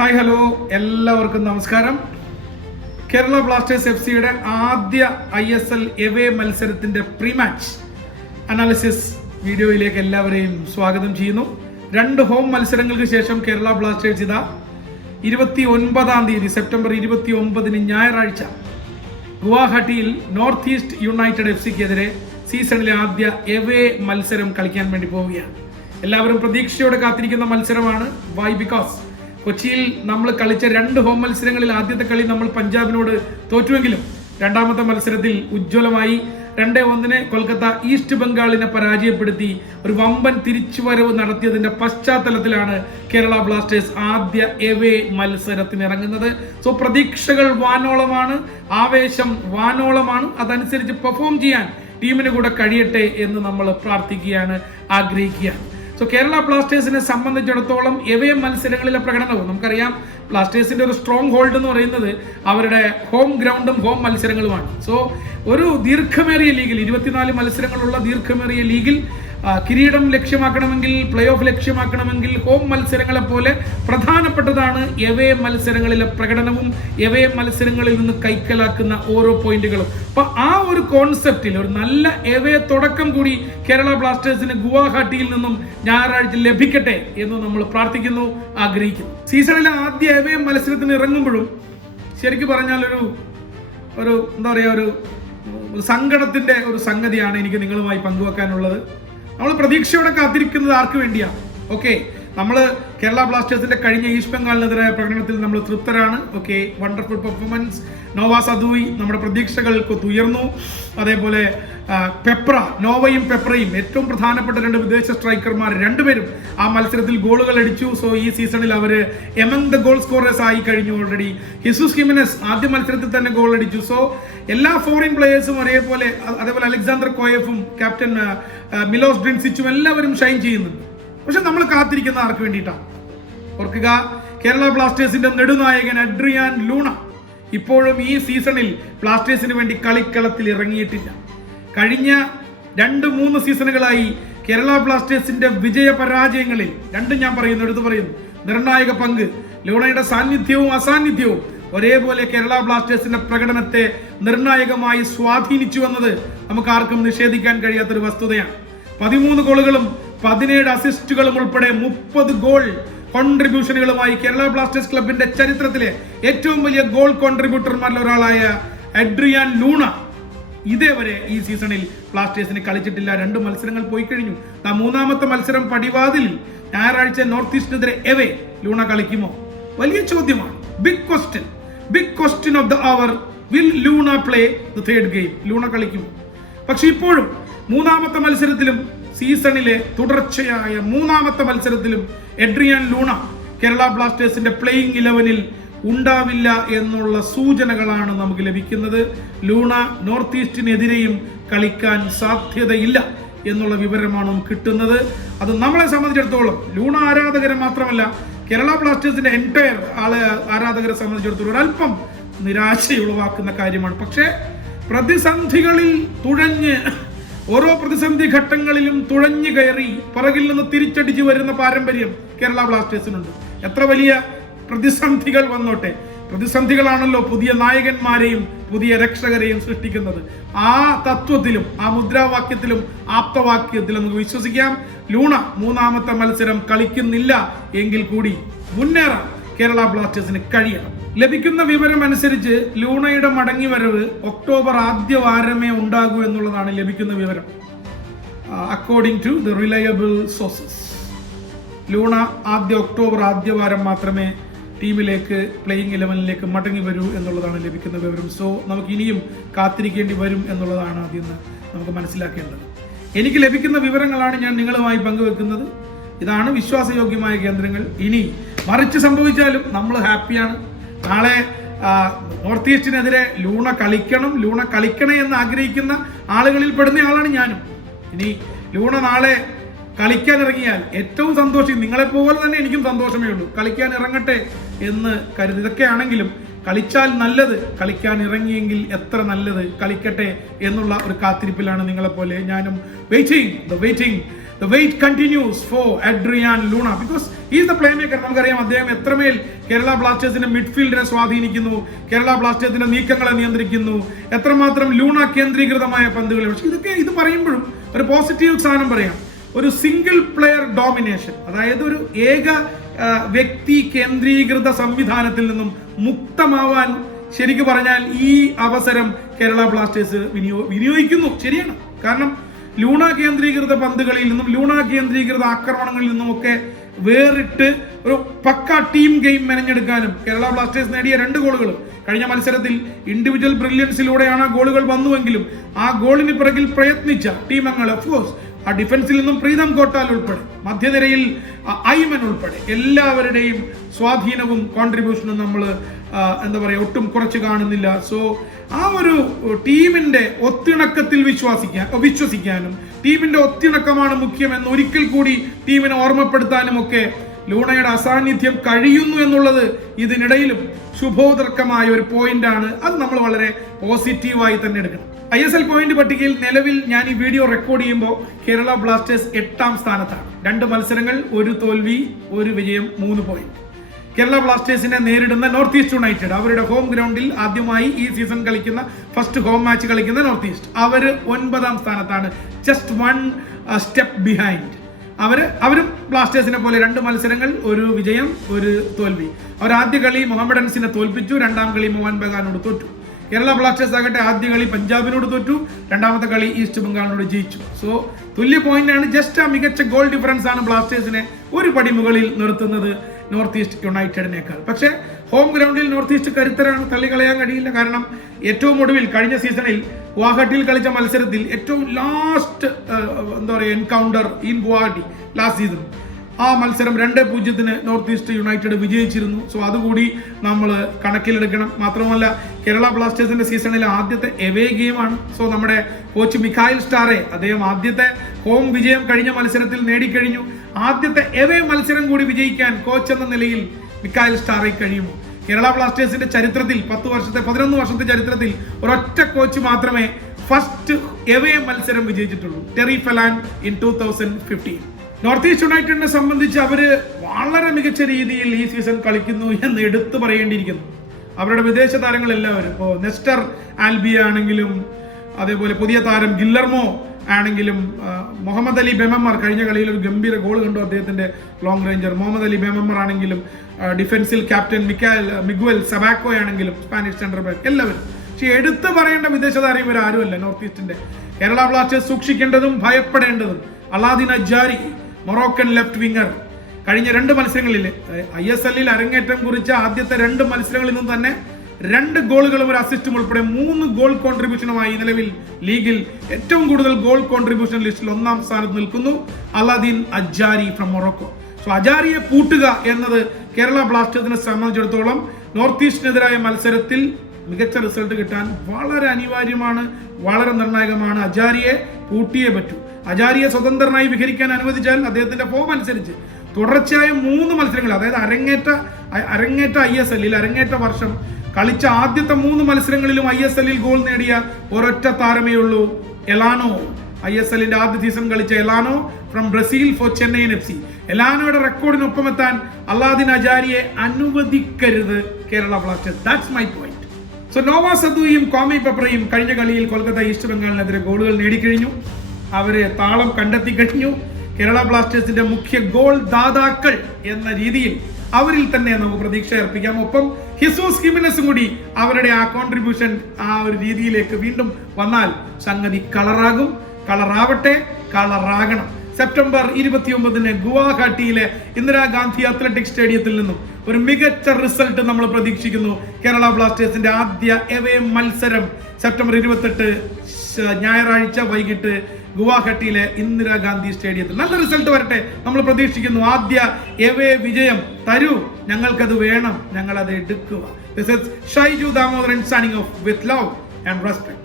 Hi hello. എല്ലാവർക്കും നമസ്കാരം. Kerala Blasters F സിയുടെ ആദ്യ ഐ എസ് എൽ എവേ മത്സരത്തിന്റെ പ്രീ മാച്ച് അനാലിസിസ് വീഡിയോയിലേക്ക് എല്ലാവരെയും സ്വാഗതം ചെയ്യുന്നു. രണ്ട് ഹോം മത്സരങ്ങൾക്ക് ശേഷം കേരള ബ്ലാസ്റ്റേഴ്സ് ഇതാ ഇരുപത്തി ഒൻപതാം തീയതി സെപ്റ്റംബർ ഇരുപത്തി ഒമ്പതിന് ഞായറാഴ്ച ഗുവാഹട്ടിയിൽ നോർത്ത് ഈസ്റ്റ് യുണൈറ്റഡ് എഫ് സിക്കെതിരെ സീസണിലെ ആദ്യ എവേ മത്സരം കളിക്കാൻ വേണ്ടി പോവുകയാണ്. എല്ലാവരും പ്രതീക്ഷയോടെ കാത്തിരിക്കുന്ന മത്സരമാണ്. വൈ ബിക്കോസ് കൊച്ചിയിൽ നമ്മൾ കളിച്ച രണ്ട് ഹോം മത്സരങ്ങളിൽ ആദ്യത്തെ കളി നമ്മൾ പഞ്ചാബിനോട് തോറ്റുവെങ്കിലും രണ്ടാമത്തെ മത്സരത്തിൽ ഉജ്ജ്വലമായി രണ്ടേ ഒന്നിന് കൊൽക്കത്ത ഈസ്റ്റ് ബംഗാളിനെ പരാജയപ്പെടുത്തി ഒരു വമ്പൻ തിരിച്ചുവരവ് നടത്തിയതിന്റെ പശ്ചാത്തലത്തിലാണ് കേരള ബ്ലാസ്റ്റേഴ്സ് ആദ്യ എവേ മത്സരത്തിന് ഇറങ്ങുന്നത്. സോ പ്രതീക്ഷകൾ വാനോളമാണ് ആവേശം വാനോളമാണ്. അതനുസരിച്ച് പെർഫോം ചെയ്യാൻ ടീമിന് കൂടെ കഴിയട്ടെ എന്ന് നമ്മൾ പ്രാർത്ഥിക്കുകയാണ് ആഗ്രഹിക്കുകയാണ്. സോ കേരള ബ്ലാസ്റ്റേഴ്സിനെ സംബന്ധിച്ചിടത്തോളം എവയം മത്സരങ്ങളിലെ പ്രകടനവും നമുക്കറിയാം. ബ്ലാസ്റ്റേഴ്സിന്റെ ഒരു സ്ട്രോങ് ഹോൾഡ് എന്ന് പറയുന്നത് അവരുടെ ഹോം ഗ്രൗണ്ടും ഹോം മത്സരങ്ങളുമാണ്. സോ ഒരു ദീർഘമേറിയ ലീഗിൽ ഇരുപത്തിനാല് മത്സരങ്ങളുള്ള ദീർഘമേറിയ ലീഗിൽ കിരീടം ലക്ഷ്യമാക്കണമെങ്കിൽ പ്ലേ ഓഫ് ലക്ഷ്യമാക്കണമെങ്കിൽ ഹോം മത്സരങ്ങളെ പോലെ പ്രധാനപ്പെട്ടതാണ് എവേ മത്സരങ്ങളിലെ പ്രകടനവും എവേ മത്സരങ്ങളിൽ നിന്ന് കൈക്കലാക്കുന്ന ഓരോ പോയിന്റുകളും അപ്പൊ ആ ഒരു കോൺസെപ്റ്റിൽ ഒരു നല്ല എവേ തുടക്കം കൂടി കേരള ബ്ലാസ്റ്റേഴ്സിന് ഗുവാഹട്ടിയിൽ നിന്നും ഞായറാഴ്ച ലഭിക്കട്ടെ എന്ന് നമ്മൾ പ്രാർത്ഥിക്കുന്നു ആഗ്രഹിക്കുന്നു. സീസണിലെ ആദ്യ എവേ മത്സരത്തിന് ഇറങ്ങുമ്പോഴും ശരിക്കും പറഞ്ഞാൽ ഒരു ഒരു എന്താ പറയുക ഒരു സങ്കടത്തിന്റെ ഒരു സംഗതിയാണ് എനിക്ക് നിങ്ങളുമായി പങ്കുവെക്കാനുള്ളത്. നമ്മൾ പ്രതീക്ഷയോടെ കാത്തിരിക്കുന്നത് ആർക്ക് വേണ്ടിയാണ് ഓക്കെ നമ്മൾ കേരള ബ്ലാസ്റ്റേഴ്സിന്റെ കഴിഞ്ഞ ഈസ്റ്റ് ബംഗാളിനെതിരായ പ്രകടനത്തിൽ നമ്മൾ തൃപ്തരാണ്. Okay wonderful performance Noah's Sadaoui നമ്മുടെ പ്രതീക്ഷകൾക്ക് ഉയർന്നു. അതേപോലെ പെപ്ര നോവയും പെപ്രയും ഏറ്റവും പ്രധാനപ്പെട്ട രണ്ട് വിദേശ സ്ട്രൈക്കർമാർ രണ്ടുപേരും ആ മത്സരത്തിൽ ഗോളുകൾ അടിച്ചു. സോ ഈ സീസണിൽ അവർ എമംഗ് ദ ഗോൾ സ്കോറേഴ്സ് ആയി കഴിഞ്ഞു ഓൾറെഡി ഹിസുസ് ഹിമിനസ് ആദ്യ മത്സരത്തിൽ തന്നെ ഗോൾ അടിച്ചു. സോ എല്ലാ ഫോറിൻ പ്ലേയേഴ്സും ഒരേപോലെ അതേപോലെ അലക്സാണ്ടർ കോയഫും ക്യാപ്റ്റൻ മിലോസ് ഡ്രിൻസിച്ചും എല്ലാവരും ഷൈൻ ചെയ്യുന്നുണ്ട്. പക്ഷെ നമ്മൾ കാത്തിരിക്കുന്ന ആർക്ക് വേണ്ടിയിട്ടാണ് ഓർക്കുക കേരള ബ്ലാസ്റ്റേഴ്സിന്റെ നെടുനായകൻ അഡ്രിയാൻ ലൂണ ഇപ്പോഴും ഈ സീസണിൽ ബ്ലാസ്റ്റേഴ്സിന് വേണ്ടി കളിക്കളത്തിൽ ഇറങ്ങിയിട്ടില്ല. കഴിഞ്ഞ രണ്ട് മൂന്ന് സീസണുകളായി കേരള ബ്ലാസ്റ്റേഴ്സിന്റെ വിജയ പരാജയങ്ങളിൽ രണ്ടും ഞാൻ പറയുന്നു എടുത്തു പറയുന്നു നിർണായക പങ്ക് ലൂണയുടെ സാന്നിധ്യവും അസാന്നിധ്യവും ഒരേപോലെ കേരള ബ്ലാസ്റ്റേഴ്സിന്റെ പ്രകടനത്തെ നിർണായകമായി സ്വാധീനിച്ചു വന്നത് നമുക്ക് ആർക്കും നിഷേധിക്കാൻ കഴിയാത്തൊരു വസ്തുതയാണ്. പതിമൂന്ന് ഗോളുകളും പതിനേഴ് അസിസ്റ്റുകളും ഉൾപ്പെടെ മുപ്പത് ഗോൾ കോൺട്രിബ്യൂഷനുകളുമായി കേരള ബ്ലാസ്റ്റേഴ്സ് ക്ലബിന്റെ ചരിത്രത്തിലെ ഏറ്റവും വലിയ ഗോൾ കോൺട്രിബ്യൂട്ടർമാരിൽ ഒരാളായ അഡ്രിയാൻ ലൂണ. ഇതേവരെ ഈ സീസണിൽ ബ്ലാസ്റ്റേഴ്സിന് കളിച്ചിട്ടില്ല. രണ്ട് മത്സരങ്ങൾ പോയി കഴിഞ്ഞു. ആ മൂന്നാമത്തെ മത്സരം പടിവാതിൽ. ഞായറാഴ്ച നോർത്ത് ഈസ്റ്റിനെതിരെ എവേ? ലൂണ കളിക്കുമോ? വലിയ ചോദ്യമാണ്. Big question big question of the hour will Luna play the third game Luna കളിക്കുമോ? പക്ഷെ ഇപ്പോഴും മൂന്നാമത്തെ മത്സരത്തിലും സീസണിലെ തുടർച്ചയായ മൂന്നാമത്തെ മത്സരത്തിലും എഡ്രിയാൻ ലൂണ കേരള ബ്ലാസ്റ്റേഴ്സിന്റെ പ്ലേയിങ് ഇലവനിൽ ഉണ്ടാവില്ല എന്നുള്ള സൂചനകളാണ് നമുക്ക് ലഭിക്കുന്നത്. ലൂണ നോർത്ത് ഈസ്റ്റിനെതിരെയും കളിക്കാൻ സാധ്യതയില്ല എന്നുള്ള വിവരമാണ് നമുക്ക് കിട്ടുന്നത്. അത് നമ്മളെ സംബന്ധിച്ചിടത്തോളം ലൂണ ആരാധകരെ മാത്രമല്ല കേരള ബ്ലാസ്റ്റേഴ്സിന്റെ എന്റയർ ആളെ ആരാധകരെ സംബന്ധിച്ചിടത്തോളം ഒരല്പം നിരാശയുളവാക്കുന്ന കാര്യമാണ്. പക്ഷേ പ്രതിസന്ധികളിൽ തുഴഞ്ഞ് ഓരോ പ്രതിസന്ധി ഘട്ടങ്ങളിലും തുഴഞ്ഞു കയറി പുറകിൽ നിന്ന് തിരിച്ചടിച്ചു വരുന്ന പാരമ്പര്യം കേരള ബ്ലാസ്റ്റേഴ്സിനുണ്ട്. എത്ര വലിയ പ്രതിസന്ധികൾ വന്നോട്ടെ. പ്രതിസന്ധികളാണല്ലോ പുതിയ നായകന്മാരെയും പുതിയ രക്ഷകരെയും സൃഷ്ടിക്കുന്നത്. ആ തത്വത്തിലും ആ മുദ്രാവാക്യത്തിലും ആപ്തവാക്യത്തിലും നമുക്ക് വിശ്വസിക്കാം. ലൂണ മൂന്നാമത്തെ മത്സരം കളിക്കുന്നില്ല എങ്കിൽ കൂടി മുന്നേറാൻ കേരള ബ്ലാസ്റ്റേഴ്സിന് കഴിയണം. ലഭിക്കുന്ന വിവരം അനുസരിച്ച് ലൂണയുടെ മടങ്ങി വരവ് ഒക്ടോബർ ആദ്യ വാരമേ ഉണ്ടാകൂ എന്നുള്ളതാണ് ലഭിക്കുന്ന വിവരം. According to the reliable sources Luna ആദ്യ ഒക്ടോബർ ആദ്യ വാരം മാത്രമേ ടീമിലേക്ക് പ്ലേയിങ് ഇലവനിലേക്ക് മടങ്ങി വരൂ എന്നുള്ളതാണ് ലഭിക്കുന്ന വിവരം. സോ നമുക്ക് ഇനിയും കാത്തിരിക്കേണ്ടി വരും എന്നുള്ളതാണ് ആദ്യം നമുക്ക് മനസ്സിലാക്കേണ്ടത്. എനിക്ക് ലഭിക്കുന്ന വിവരങ്ങളാണ് ഞാൻ നിങ്ങളുമായി പങ്കുവെക്കുന്നത്. ഇതാണ് വിശ്വാസയോഗ്യമായ കേന്ദ്രങ്ങൾ. ഇനി മറിച്ച് സംഭവിച്ചാലും നമ്മൾ ഹാപ്പിയാണ്. നാളെ നോർത്ത് ഈസ്റ്റിനെതിരെ ലൂണ കളിക്കണം ലൂണ കളിക്കണേ എന്ന് ആഗ്രഹിക്കുന്ന ആളുകളിൽ പെടുന്ന ആളാണ് ഞാനും. ഇനി ലൂണ നാളെ കളിക്കാൻ ഇറങ്ങിയാൽ ഏറ്റവും സന്തോഷം നിങ്ങളെ പോലെ തന്നെ എനിക്കും സന്തോഷമേ ഉള്ളൂ. കളിക്കാൻ ഇറങ്ങട്ടെ എന്ന് കരുതി. ഇതൊക്കെയാണെങ്കിലും കളിച്ചാൽ നല്ലത് കളിക്കാൻ ഇറങ്ങിയെങ്കിൽ എത്ര നല്ലത് കളിക്കട്ടെ എന്നുള്ള ഒരു കാത്തിരിപ്പിലാണ് നിങ്ങളെപ്പോലെ ഞാനും waiting the waiting the wait continues for Adrian Luna because is the playmaker നമുക്കറിയാം അദ്ദേഹം എത്രമേൽ കേരള ബ്ലാസ്റ്റേഴ്സിന്റെ മിഡ്ഫീൽഡിനെ സ്വാധീനിക്കുന്നു. കേരള ബ്ലാസ്റ്റേഴ്സിന്റെ നീക്കങ്ങളെ നിയന്ത്രിക്കുന്നു. എത്രമാത്രം ലൂണ കേന്ദ്രീകൃതമായ പന്തുകൾ പക്ഷെ ഇതൊക്കെ ഇത് പറയുമ്പോഴും ഒരു പോസിറ്റീവ് സാധനം പറയാം. ഒരു സിംഗിൾ പ്ലെയർ ഡോമിനേഷൻ അതായത് ഒരു ഏക വ്യക്തി കേന്ദ്രീകൃത സംവിധാനത്തിൽ നിന്നും മുക്തമാവാൻ ശരിക്കു പറഞ്ഞാൽ ഈ അവസരം കേരള ബ്ലാസ്റ്റേഴ്സ് വിനിയോ വിനിയോഗിക്കുന്നു. ശരിയാണ്. കാരണം ലൂണ കേന്ദ്രീകൃത പന്തുകളിൽ നിന്നും ലൂണ കേന്ദ്രീകൃത ആക്രമണങ്ങളിൽ നിന്നുമൊക്കെ വേറിട്ട് ഒരു പക്ക ടീം ഗെയിം മെനഞ്ഞെടുക്കാനും കേരള ബ്ലാസ്റ്റേഴ്സ് നേടിയ രണ്ട് ഗോളുകൾ കഴിഞ്ഞ മത്സരത്തിൽ ഇൻഡിവിജ്വൽ ബ്രില്യൻസിലൂടെയാണ് ആ ഗോളുകൾ വന്നുവെങ്കിലും ആ ഗോളിന് പിറകിൽ പ്രയത്നിച്ച ടീം അംഗങ്ങൾ ഓഫ്കോഴ്സ് ആ ഡിഫൻസിൽ നിന്നും പ്രീതം കോട്ടാൽ ഉൾപ്പെടെ മധ്യനിരയിൽ ഐമൻ ഉൾപ്പെടെ എല്ലാവരുടെയും സ്വാധീനവും കോൺട്രിബ്യൂഷനും നമ്മൾ എന്താ പറയുക ഒട്ടും കുറച്ച് കാണുന്നില്ല. സോ ആ ഒരു ടീമിന്റെ ഒത്തിണക്കത്തിൽ വിശ്വസിക്കാൻ വിശ്വസിക്കാനും ടീമിന്റെ ഒത്തിണക്കമാണ് മുഖ്യമെന്ന് ഒരിക്കൽ കൂടി ടീമിനെ ഓർമ്മപ്പെടുത്താനും ഒക്കെ ലൂണയുടെ അസാന്നിധ്യം കഴിയുന്നു എന്നുള്ളത് ഇതിനിടയിലും ശുഭോദർക്കമായ ഒരു പോയിന്റാണ് അത് നമ്മൾ വളരെ പോസിറ്റീവായി തന്നെ എടുക്കണം. ഐ എസ് എൽ പോയിന്റ് പട്ടികയിൽ നിലവിൽ ഞാൻ ഈ വീഡിയോ റെക്കോർഡ് ചെയ്യുമ്പോൾ കേരള ബ്ലാസ്റ്റേഴ്സ് എട്ടാം സ്ഥാനത്താണ്. രണ്ട് മത്സരങ്ങൾ ഒരു തോൽവി ഒരു വിജയം മൂന്ന് പോയിന്റ് കേരള ബ്ലാസ്റ്റേഴ്സിനെ നേരിടുന്ന നോർത്ത് ഈസ്റ്റ് യുണൈറ്റഡ് അവരുടെ ഹോം ഗ്രൗണ്ടിൽ ആദ്യമായി ഈ സീസൺ കളിക്കുന്ന ഫസ്റ്റ് ഹോം മാച്ച് കളിക്കുന്ന നോർത്ത് ഈസ്റ്റ് അവർ ഒൻപതാം സ്ഥാനത്താണ്. ജസ്റ്റ് വൺ സ്റ്റെപ്പ് ബിഹൈൻഡ് അവർ അവരും ബ്ലാസ്റ്റേഴ്സിനെ പോലെ രണ്ട് മത്സരങ്ങൾ ഒരു വിജയം ഒരു തോൽവി. അവർ ആദ്യ കളി മുഹമ്മദൻസിനെ തോൽപ്പിച്ചു രണ്ടാം കളി മോഹൻ ബഗാനോട് തോറ്റു. കേരള ബ്ലാസ്റ്റേഴ്സ് ആകട്ടെ ആദ്യ കളി പഞ്ചാബിനോട് തോറ്റു. രണ്ടാമത്തെ കളി ഈസ്റ്റ് ബംഗാളിനോട് ജയിച്ചു. സോ തുല്യ പോയിന്റ് ആണ്. ജസ്റ്റ് ആ മികച്ച ഗോൾ ഡിഫറൻസ് ആണ് ബ്ലാസ്റ്റേഴ്സിനെ ഒരു പടി മുകളിൽ നിർത്തുന്നത് നോർത്ത് ഈസ്റ്റ് യുണൈറ്റഡിനേക്കാൾ പക്ഷേ ഹോം ഗ്രൗണ്ടിൽ നോർത്ത് ഈസ്റ്റ് കരുത്തരാണ് തള്ളിക്കളയാൻ കഴിയില്ല. കാരണം ഏറ്റവും ഒടുവിൽ കഴിഞ്ഞ സീസണിൽ ഗുവാഹട്ടിയിൽ കളിച്ച മത്സരത്തിൽ ഏറ്റവും ലാസ്റ്റ് എന്താ പറയുക encounter in Guwahati last season ആ മത്സരം രണ്ട് പൂജ്യത്തിന് നോർത്ത് ഈസ്റ്റ് യുണൈറ്റഡ് വിജയിച്ചിരുന്നു. സോ അതുകൂടി നമ്മൾ കണക്കിലെടുക്കണം. മാത്രമല്ല കേരള ബ്ലാസ്റ്റേഴ്സിന്റെ സീസണിലെ ആദ്യത്തെ എവേ ഗെയിമാണ് സോ നമ്മുടെ കോച്ച് മിഖായിൽ സ്റ്റാറെ അദ്ദേഹം ആദ്യത്തെ ഹോം വിജയം കഴിഞ്ഞ മത്സരത്തിൽ നേടിക്കഴിഞ്ഞു. ആദ്യത്തെ എവേ മത്സരം കൂടി വിജയിക്കാൻ കോച്ച് എന്ന നിലയിൽ മിഖായിൽ സ്റ്റാറെ കഴിയുമോ? കേരള ബ്ലാസ്റ്റേഴ്സിന്റെ ചരിത്രത്തിൽ പത്ത് വർഷത്തെ പതിനൊന്ന് വർഷത്തെ ചരിത്രത്തിൽ ഒരൊറ്റ കോച്ച് മാത്രമേ ഫസ്റ്റ് എവേ മത്സരം വിജയിച്ചിട്ടുള്ളൂ. Terry Phelan in two thousand fifteen North East യുണൈറ്റഡിനെ സംബന്ധിച്ച് അവർ വളരെ മികച്ച രീതിയിൽ ഈ സീസൺ കളിക്കുന്നു എന്ന് എടുത്തു പറയേണ്ടിയിരിക്കുന്നു. അവരുടെ വിദേശ താരങ്ങൾ എല്ലാവരും ഇപ്പോൾ നെസ്റ്റർ ആൽബിയ ആണെങ്കിലും അതേപോലെ പുതിയ താരം ഗില്ലർമോ ആണെങ്കിലും മുഹമ്മദ് അലി ബെമമ്മർ കഴിഞ്ഞ കളിയിൽ ഒരു ഗംഭീര ഗോൾ കണ്ടു അദ്ദേഹത്തിന്റെ long ranger Mohammed Ali Bemammer ആണെങ്കിലും ഡിഫൻസിൽ ക്യാപ്റ്റൻ മിക്കാൽ മിഗ്വൽ സബാക്കോ ആണെങ്കിലും സ്പാനിഷ് സെന്റർ ബാക്ക് എല്ലാവരും. പക്ഷെ എടുത്തു പറയേണ്ട വിദേശ താരം ഇവരാരും അല്ല നോർത്ത് ഈസ്റ്റിന്റെ. കേരള ബ്ലാസ്റ്റേഴ്സ് സൂക്ഷിക്കേണ്ടതും ഭയപ്പെടേണ്ടതും Alaeddine Ajaraie Moroccan left winger കഴിഞ്ഞ രണ്ട് മത്സരങ്ങളിൽ ഐ എസ് എല്ലിൽ അരങ്ങേറ്റം കുറിച്ച ആദ്യത്തെ രണ്ട് മത്സരങ്ങളിൽ നിന്നും തന്നെ രണ്ട് ഗോളുകളും ഒരു അസിസ്റ്റും ഉൾപ്പെടെ മൂന്ന് ഗോൾ കോൺട്രിബ്യൂഷനുമായി നിലവിൽ ലീഗിൽ ഏറ്റവും കൂടുതൽ ഗോൾ കോൺട്രിബ്യൂഷൻ ലിസ്റ്റിൽ ഒന്നാം സ്ഥാനത്ത് നിൽക്കുന്നു Alaeddine Ajaraie from Morocco. So അജാരിയെ കൂട്ടുക എന്നത് കേരള ബ്ലാസ്റ്റേഴ്സിനെ സംബന്ധിച്ചിടത്തോളം നോർത്ത് ഈസ്റ്റിനെതിരായ മത്സരത്തിൽ മികച്ച റിസൾട്ട് കിട്ടാൻ വളരെ അനിവാര്യമാണ് വളരെ നിർണായകമാണ്. അജാരിയെ കൂട്ടിയേ പറ്റൂ. അജാരിയെ സ്വതന്ത്രനായി വിഹരിക്കാൻ അനുവദിച്ചാൽ അദ്ദേഹത്തിന്റെ ഫോം അനുസരിച്ച് തുടർച്ചയായ മൂന്ന് മത്സരങ്ങൾ അതായത് അരങ്ങേറ്റ അരങ്ങേറ്റ ഐ എസ് എല്ലിൽ അരങ്ങേറ്റ വർഷം കളിച്ച ആദ്യത്തെ മൂന്ന് മത്സരങ്ങളിലും ഐ എസ് എല്ലിൽ ഗോൾ നേടിയ ഒരൊറ്റ താരമേ ഉള്ളൂ എലാനോ. ഐ എസ് എല്ലിന്റെ ആദ്യ സീസൺ കളിച്ച Elano from Brazil for Chennai F C എലാനോയുടെ റെക്കോർഡിനൊപ്പം എത്താൻ അല്ലാദിൻ അജാരിയെ അനുവദിക്കരുത് Kerala Blasters. That's my point so Noah സദുയും Kwame പെപ്രയും കഴിഞ്ഞ കളിയിൽ കൊൽക്കത്ത ഈസ്റ്റ് ബംഗാളിനെതിരെ ഗോളുകൾ നേടിക്കഴിഞ്ഞു. അവരെ താളം കണ്ടെത്തി കഴിഞ്ഞു. കേരള ബ്ലാസ്റ്റേഴ്സിന്റെ മുഖ്യ ഗോൾ ദാതാക്കൾ എന്ന രീതിയിൽ അവരിൽ തന്നെ നമുക്ക് പ്രതീക്ഷ അർപ്പിക്കാം. ഒപ്പം ഹിസോസ് ഹിമിനസും കൂടി അവരുടെ ആ കോൺട്രിബ്യൂഷൻ ആ ഒരു രീതിയിലേക്ക് വീണ്ടും വന്നാൽ സംഗതി കളറാകും. കളറാവട്ടെ കളറാകണം. സെപ്റ്റംബർ ഇരുപത്തിയൊമ്പതിന് ഗുവാഹട്ടിയിലെ ഇന്ദിരാഗാന്ധി അത്ലറ്റിക് സ്റ്റേഡിയത്തിൽ നിന്നും ഒരു മികച്ച റിസൾട്ട് നമ്മൾ പ്രതീക്ഷിക്കുന്നു. കേരള ബ്ലാസ്റ്റേഴ്സിന്റെ ആദ്യ എവേ മത്സരം സെപ്റ്റംബർ ഇരുപത്തെട്ട് ഞായറാഴ്ച വൈകിട്ട് ഗുവാഹട്ടിയിലെ ഇന്ദിരാഗാന്ധി സ്റ്റേഡിയത്തിൽ. നല്ല റിസൾട്ട് വരട്ടെ. നമ്മൾ പ്രതീക്ഷിക്കുന്നു ആദ്യ എവേ വിജയം തരൂ. ഞങ്ങൾക്കത് വേണം. ഞങ്ങൾ അത് എടുക്കുക. This is Shaiju Damodaran signing off with love and respect